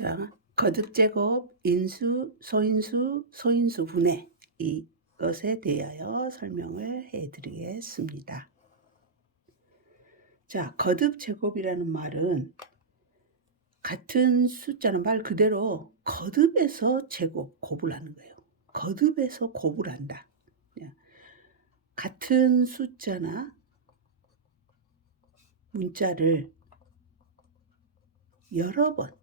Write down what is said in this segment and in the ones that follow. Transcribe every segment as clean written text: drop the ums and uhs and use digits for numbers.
자, 거듭제곱, 인수, 소인수, 소인수 분해 이것에 대하여 설명을 해드리겠습니다. 자, 거듭제곱이라는 말은 같은 숫자는 말 그대로 거듭에서 제곱, 곱을 하는 거예요. 거듭에서 곱을 한다. 같은 숫자나 문자를 여러 번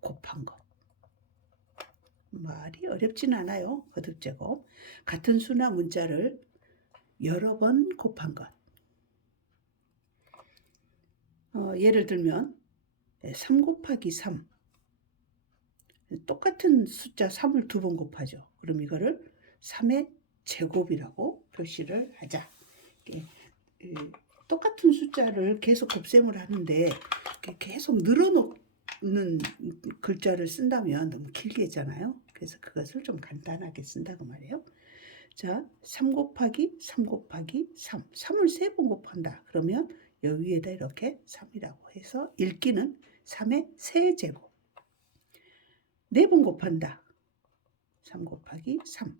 곱한 것. 말이 어렵진 않아요. 거듭제곱. 같은 수나 문자를 여러 번 곱한 것. 예를 들면 3 곱하기 3. 똑같은 숫자 3을 2번 곱하죠. 그럼 이거를 3의 제곱이라고 표시를 하자. 똑같은 숫자를 계속 곱셈을 하는데 계속 늘어놓는 글자를 쓴다면 너무 길게 했잖아요. 그래서 그것을 좀 간단하게 쓴다고 말이에요. 자, 3 곱하기 3 곱하기 3. 3을 3번 곱한다. 그러면 여기 위에다 이렇게 3이라고 해서 읽기는 3의 세제곱. 4번 곱한다. 3 곱하기 3.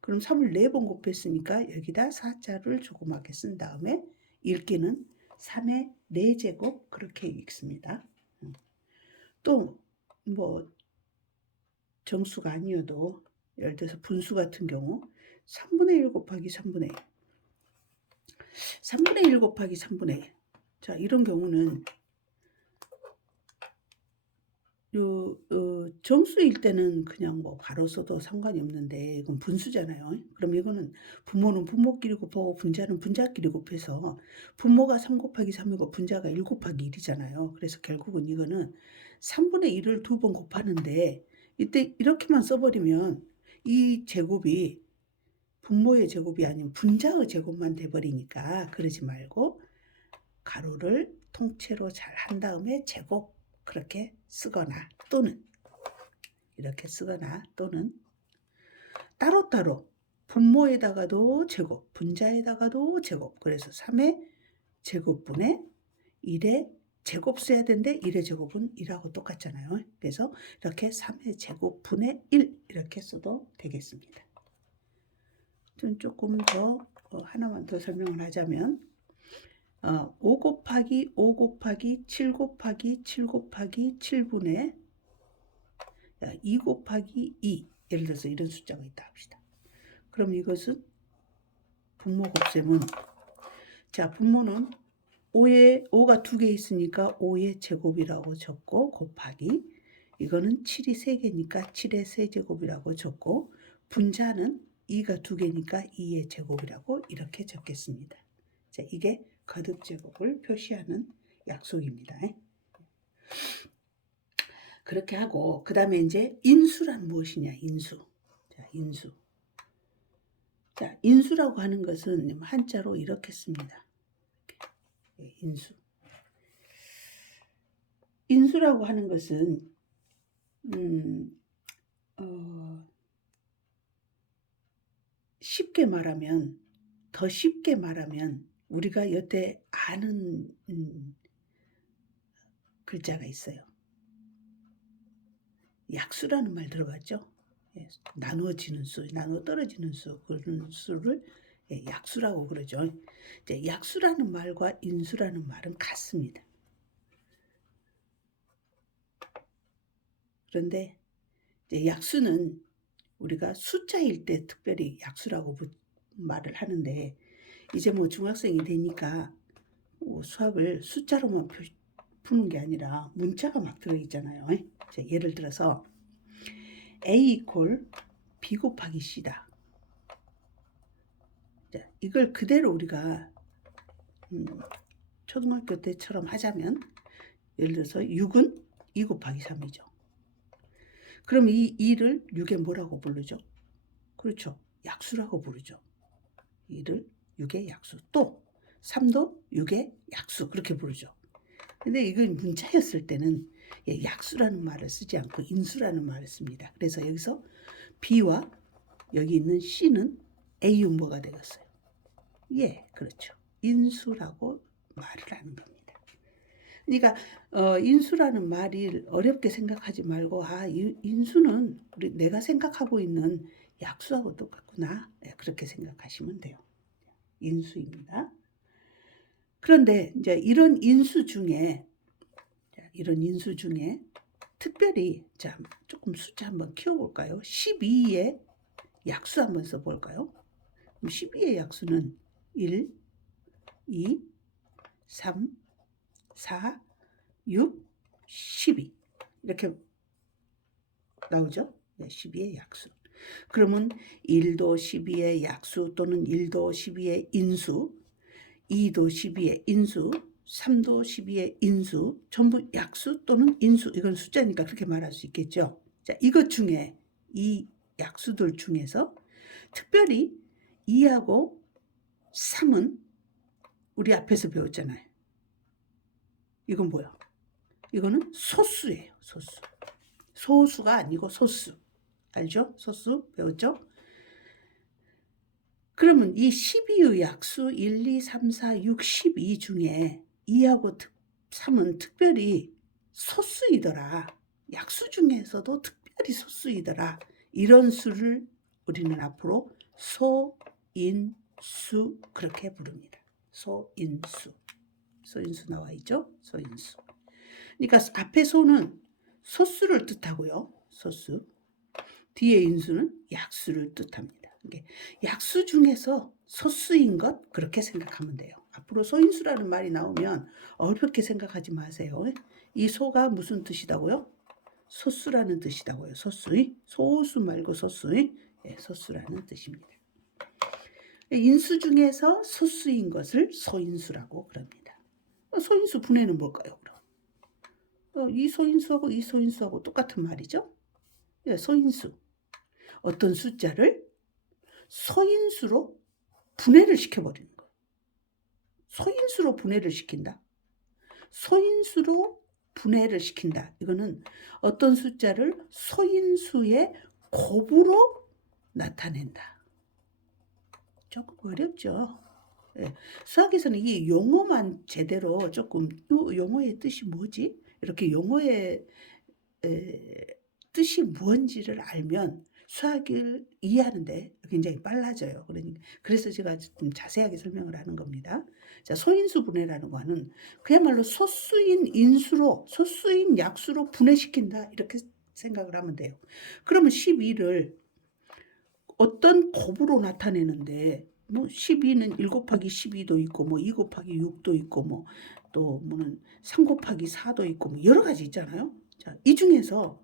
그럼 3을 4번 곱했으니까 여기다 4자를 조그맣게 쓴 다음에 읽기는 3의 4제곱 그렇게 읽습니다. 또 뭐 정수가 아니어도 예를 들어서 분수 같은 경우 3분의 1 곱하기 3분의 1. 3분의 1 곱하기 3분의 1. 자, 이런 경우는 정수일 때는 그냥 뭐 바로 써도 상관이 없는데 이건 분수잖아요. 그럼 이거는 분모는 분모끼리 곱하고 분자는 분자끼리 곱해서 분모가 3 곱하기 3이고 분자가 1 곱하기 1이잖아요. 그래서 결국은 이거는 3분의 1을 2번 곱하는데 이때 이렇게만 써버리면 이 제곱이 분모의 제곱이 아닌 분자의 제곱만 돼버리니까 그러지 말고 가로를 통째로 잘 한 다음에 제곱 그렇게 쓰거나 또는 이렇게 쓰거나 또는 따로따로 분모에다가도 제곱, 분자에다가도 제곱. 그래서 3의 제곱분의 1의 제곱 써야 되는데 1의 제곱은 1하고 똑같잖아요. 그래서 이렇게 3의 제곱분의 1 이렇게 써도 되겠습니다. 좀 조금 더 하나만 더 설명을 하자면 5 곱하기 5 곱하기 7 곱하기 7 곱하기 7분의 2 곱하기 2. 예를 들어서 이런 숫자가 있다 합시다. 그럼 이것은 분모 곱셈은 자, 분모는 5가 2개 있으니까 5의 제곱이라고 적고 곱하기 이거는 7이 3개니까 7의 세제곱이라고 적고 분자는 2가 2개니까 2의 제곱이라고 이렇게 적겠습니다. 자, 이게 거듭제곱을 표시하는 약속입니다. 그렇게 하고 그 다음에 이제 인수란 무엇이냐. 인수. 자, 인수. 자, 인수라고 하는 것은 한자로 이렇게 씁니다. 인수. 인수라고 하는 것은 쉽게 말하면 더 쉽게 말하면 우리가 여태 아는 글자가 있어요. 약수라는 말 들어봤죠? 나누어지는 수, 나누어 떨어지는 수, 그런 수를 약수라고 그러죠. 이제 약수라는 말과 인수라는 말은 같습니다. 그런데 이제 약수는 우리가 숫자일 때 특별히 약수라고 말을 하는데 이제 뭐 중학생이 되니까 수학을 숫자로만 푸는 게 아니라 문자가 막 들어있잖아요. 자, 예를 들어서 A 이퀄 B 곱하기 C다. 자, 이걸 그대로 우리가 초등학교 때처럼 하자면 예를 들어서 6은 2 곱하기 3이죠. 그럼 이 2를 6에 뭐라고 부르죠? 그렇죠. 약수라고 부르죠. 2를 6의 약수. 또 3도 6의 약수 그렇게 부르죠. 근데 이건 문자였을 때는 약수라는 말을 쓰지 않고 인수라는 말을 씁니다. 그래서 여기서 B와 여기 있는 C는 A 음모가 되겠어요. 예, 그렇죠. 인수라고 말을 하는 겁니다. 그러니까 인수라는 말을 어렵게 생각하지 말고 '아 이 인수는 우리 내가 생각하고 있는 약수하고 똑같구나.' 예 그렇게 생각하시면 돼요. 인수입니다. 그런데 인제 이런 인수 중에 특별히 자 쪼끔 숫자 한번 키워 볼까요? 12의 약수 한번 써 볼까요? 그럼 12의 약수는 1, 2, 3, 4, 6, 12 이렇게 나오죠? 네 12의 약수. 그러면 1도 12의 약수 또는 1도 12의 인수, 2도 12의 인수, 3도 12의 인수 전부 약수 또는 인수 이건 숫자니까 그렇게 말할 수 있겠죠. 자 이것 중에 이 약수들 중에서 특별히 2 하고 3은 우리 앞에서 배웠잖아요. 이건 뭐야? 이거는 소수예요, 소수. 소수가 아니고 소수. 알죠? 소수 배웠죠? 그러면 이 12의 약수 1, 2, 3, 4, 6, 12 중에 2 하고 3은 특별히 소수이더라. 약수 중에서도 특별히 소수이더라. 이런 수를 우리는 앞으로 소인수 그렇게 부릅니다. 소인수. 소인수 나와 있죠? 소인수. 그러니까 앞에 소는 소수를 뜻하고요. 소수. 뒤에 인수는 약수를 뜻합니다. 그러니까 약수 중에서 소수인 것 그렇게 생각하면 돼요. 앞으로 소인수라는 말이 나오면 어렵게 생각하지 마세요. 이 소가 무슨 뜻이다고요? 소수라는 뜻이다고요. 소수의 소수 말고 소수의 소수라는 뜻입니다. 인수 중에서 소수인 것을 소인수라고 그럽니다. 소인수 분해는 뭘까요? 그럼 이 소인수하고 이 소인수하고 똑같은 말이죠. 예, 소인수. 어떤 숫자를 소인수로 분해를 시켜버리는 거예요. 소인수로 분해를 시킨다. 소인수로 분해를 시킨다. 이거는 어떤 숫자를 소인수의 곱으로 나타낸다. 조금 어렵죠. 예. 수학에서는 이 용어만 제대로 조금 용어의 뜻이 뭐지? 이렇게 용어의 뜻이 무언지를 알면 수학을 이해하는데 굉장히 빨라져요. 그래서 제가 좀 자세하게 설명을 하는 겁니다. 자, 소인수 분해라는 거는 그야말로 소수인 약수로 분해시킨다. 이렇게 생각을 하면 돼요. 그러면 12를 어떤 곱으로 나타내는데 뭐 12는 1 곱하기 12도 있고 뭐 2 곱하기 6도 있고 뭐 또 뭐는 3 곱하기 4도 있고 뭐 여러 가지 있잖아요. 자, 이 중에서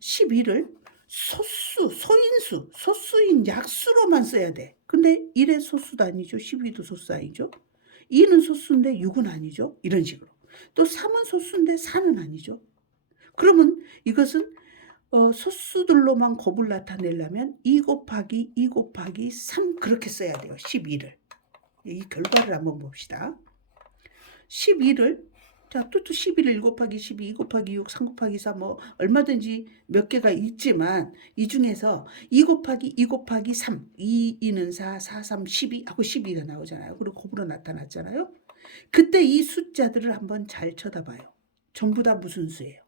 12를 소수인 약수로만 써야 돼. 근데 1의 소수도 아니죠. 12도 소수 아니죠. 2는 소수인데 6은 아니죠. 이런 식으로. 또 3은 소수인데 4는 아니죠. 그러면 이것은 소수들로만 곱을 나타내려면 2 곱하기 2 곱하기 3 그렇게 써야 돼요. 12를. 이 결과를 한번 봅시다. 12를 자, 또 11을 1 곱하기 12, 2 곱하기 6, 3 곱하기 4 뭐 얼마든지 몇 개가 있지만 이 중에서 2 곱하기 2 곱하기 3, 2는 4, 4, 3, 12 하고 12가 나오잖아요. 그리고 곱으로 나타났잖아요. 그때 이 숫자들을 한번 잘 쳐다봐요. 전부 다 무슨 수예요?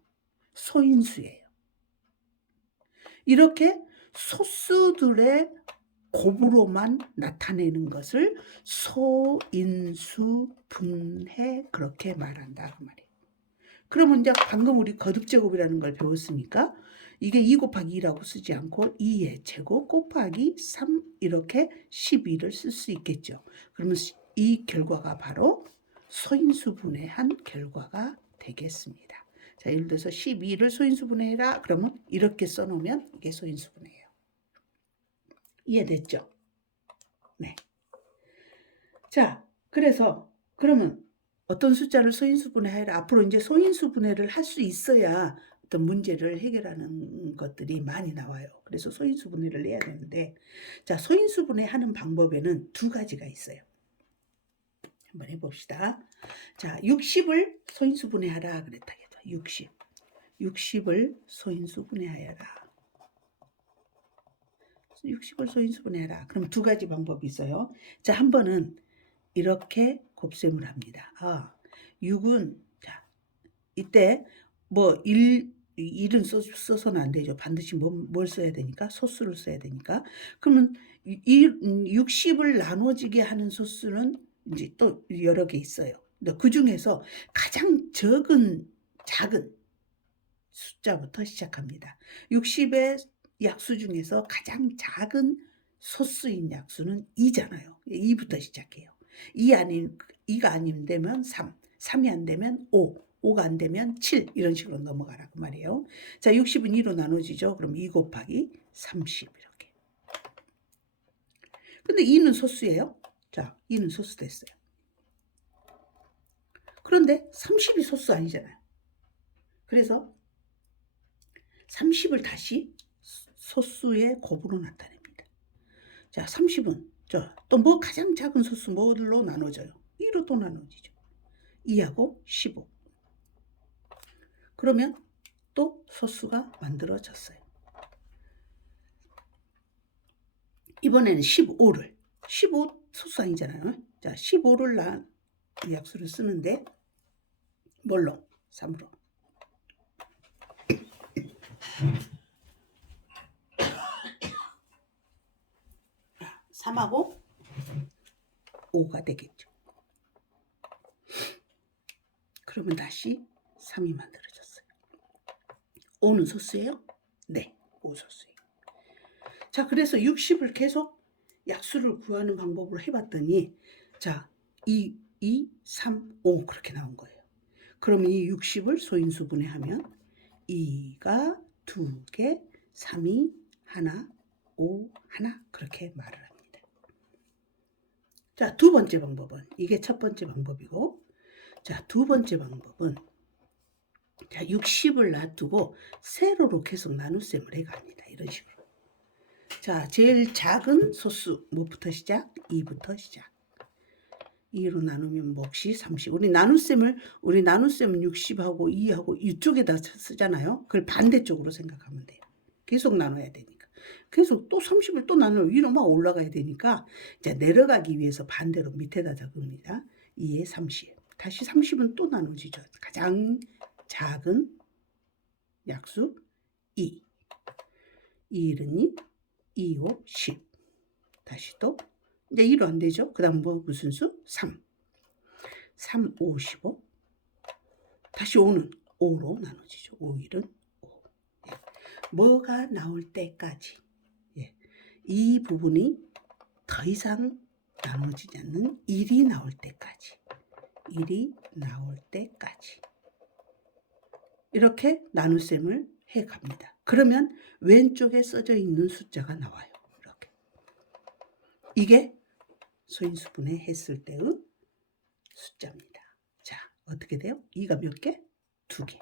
소인수예요. 이렇게 소수들의 곱으로만 나타내는 것을 소인수 분해 그렇게 말한다 그 말이에요. 그러면 이제 방금 우리 거듭제곱이라는 걸 배웠으니까 이게 2 곱하기 2라고 쓰지 않고 2의 제곱 곱하기 3 이렇게 12를 쓸 수 있겠죠. 그러면 이 결과가 바로 소인수 분해한 결과가 되겠습니다. 자, 예를 들어서 12를 소인수 분해해라. 그러면 이렇게 써놓으면 이게 소인수 분해예요. 이해됐죠? 네. 자, 그래서 그러면 어떤 숫자를 소인수 분해해라. 앞으로 이제 소인수 분해를 할 수 있어야 어떤 문제를 해결하는 것들이 많이 나와요. 그래서 소인수 분해를 해야 되는데, 자, 소인수 분해하는 방법에는 두 가지가 있어요. 한번 해봅시다. 자, 60을 소인수 분해하라 그랬다. 60을 소인수 분해하여라. 60을 소인수 분해하라. 그럼 두 가지 방법이 있어요. 자, 한 번은 이렇게 곱셈을 합니다. 6은 자, 이때 뭐 1은 써서는 안 되죠. 반드시 뭘 써야 되니까 소수를 써야 되니까. 그러면 이 60을 나눠지게 하는 소수는 인제 또 여러 개 있어요. 근데 그중에서 가장 작은 숫자부터 시작합니다. 60의 약수 중에서 가장 작은 소수인 약수는 2잖아요. 2 부터 시작해요. 2가 아니면 되면 3, 3이 안 되면 5, 5가 안 되면 7 이런 식으로 넘어가라고 말이에요. 자, 60은 2로 나눠지죠. 그럼 2 곱하기 30 이렇게. 근데 2는 소수예요. 자, 2는 소수 됐어요. 그런데 30이 소수 아니잖아요. 그래서 30을 다시 소수의 곱으로 나타냅니다. 자, 30은 또 뭐 가장 작은 소수 뭘로 나눠져요? 2로 또 나눠지죠. 2하고 15. 그러면 또 소수가 만들어졌어요. 이번에는 15를 15 소수 아니잖아요. 자, 15를 약수를 쓰는데 뭘로? 3으로. 3하고 5가 되겠죠. 그러면 다시 3이 만들어졌어요. 5는 소수예요? 네, 5 소수예요. 자, 그래서 60을 계속 약수를 구하는 방법으로 해봤더니 자, 2, 2, 3, 5 그렇게 나온 거예요. 그러면 이 60을 소인수분해하면 2가 2개, 3이 하나, 5 하나 그렇게 말을 합니다. 자, 두 번째 방법은 이게 첫 번째 방법이고 자, 두 번째 방법은 자, 60을 놔두고 세로로 계속 나눗셈을 해갑니다. 이런 식으로. 자, 제일 작은 소수 뭐부터 시작? 2부터 시작. 2로 나누면 몫이 30. 우리 나눗셈은 60하고 2하고 이쪽에다 쓰잖아요. 그걸 반대쪽으로 생각하면 돼요. 계속 나눠야 되니까. 계속 또 30을 또 나누면 위로 막 올라가야 되니까 이제 내려가기 위해서 반대로 밑에다 적습니다. 2에 30. 다시 30은 또 나눠지죠. 가장 작은 약수 2. 2, 1은 2, 5, 10. 다시 또 이제 1로 안 되죠. 그 다음 무슨 수? 3. 3, 5, 15. 다시 5는 5로 나눠지죠. 5, 1은 5. 예. 뭐가 나올 때까지. 예. 이 부분이 더 이상 나눠지지 않는 1이 나올 때까지. 1이 나올 때까지. 이렇게 나눗셈을 해 갑니다. 그러면 왼쪽에 써져 있는 숫자가 나와요. 이렇게. 이게 소인수분해 했을 때의 숫자입니다. 자, 어떻게 돼요? 2가 몇 개? 2개.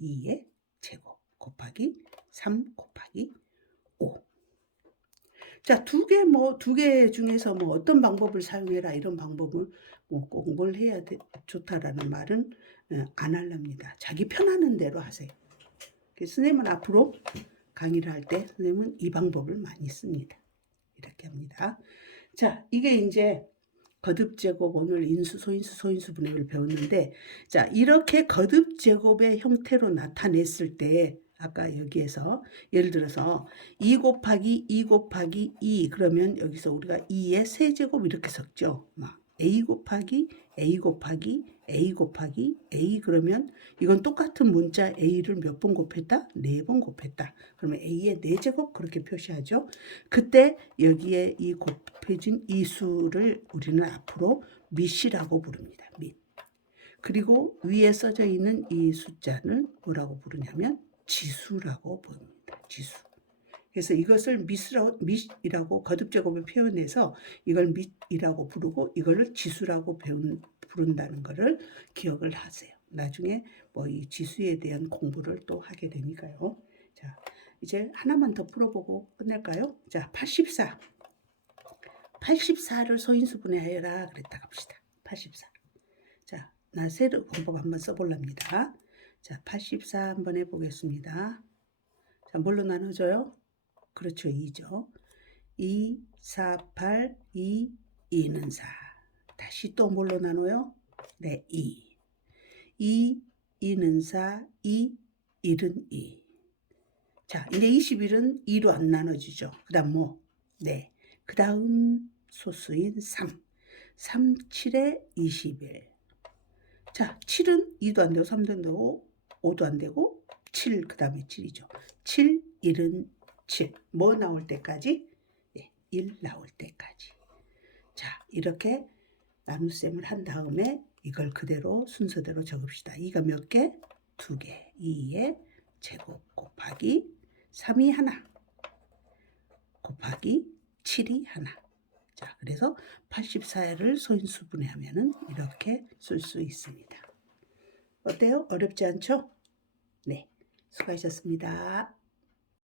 2의 제곱 곱하기 3 곱하기 5. 자, 두 개 중에서 뭐 어떤 방법을 사용해라 이런 방법을 뭐 꼭 뭘 해야 좋다라는 말은 안 할랍니다. 자기 편하는 대로 하세요. 선생님은 앞으로 강의를 할 때 선생님은 이 방법을 많이 씁니다. 이렇게 합니다. 자, 이게 이제 거듭제곱 오늘 인수, 소인수, 소인수분해를 배웠는데 자, 이렇게 거듭제곱의 형태로 나타냈을 때 아까 여기에서 예를 들어서 2 곱하기 2 곱하기 2 그러면 여기서 우리가 2의 세제곱 이렇게 섞죠. 막 a 곱하기 a 곱하기 a 곱하기 a 그러면 이건 똑같은 문자 a를 몇 번 곱했다? 4번 곱했다. 그러면 a의 4제곱 그렇게 표시하죠. 그때 여기에 이 곱해진 이 수를 우리는 앞으로 밑이라고 부릅니다. 밑. 그리고 위에 써져 있는 이 숫자는 뭐라고 부르냐면 지수라고 부릅니다. 지수. 그래서 이것을 밑이라고 거듭제곱을 표현해서 이걸 밑이라고 부르고 이걸 지수라고 부른다는 것을 기억을 하세요. 나중에 뭐 이 지수에 대한 공부를 또 하게 되니까요. 자, 이제 하나만 더 풀어보고 끝낼까요? 자, 84. 84를 소인수분해해라 그랬다 갑시다. 84. 자, 나 세로 공법 한번 써볼랍니다. 자, 84 한번 해보겠습니다. 자, 뭘로 나눠져요? 그렇죠. 2죠. 2, 4, 8, 2, 2는 4. 다시 또 뭘로 나눠요? 네, 2. 2, 2는 4, 2, 1은 2. 자, 이제 21은 2로 안 나눠지죠. 그 다음 뭐? 네. 그 다음 소수인 3. 3, 7에 21. 자, 7은 2도 안 되고 3도 안 되고 5도 안 되고 7, 그 다음에 7이죠. 7, 1은 7. 뭐 나올 때까지? 네, 1 나올 때까지. 자, 이렇게 나눗셈을 한 다음에 이걸 그대로 순서대로 적읍시다. 2가 몇 개? 2개. 2의 제곱 곱하기 3이 하나 곱하기 7이 하나. 자, 그래서 84를 소인수분해하면은 이렇게 쓸 수 있습니다. 어때요? 어렵지 않죠? 네, 수고하셨습니다.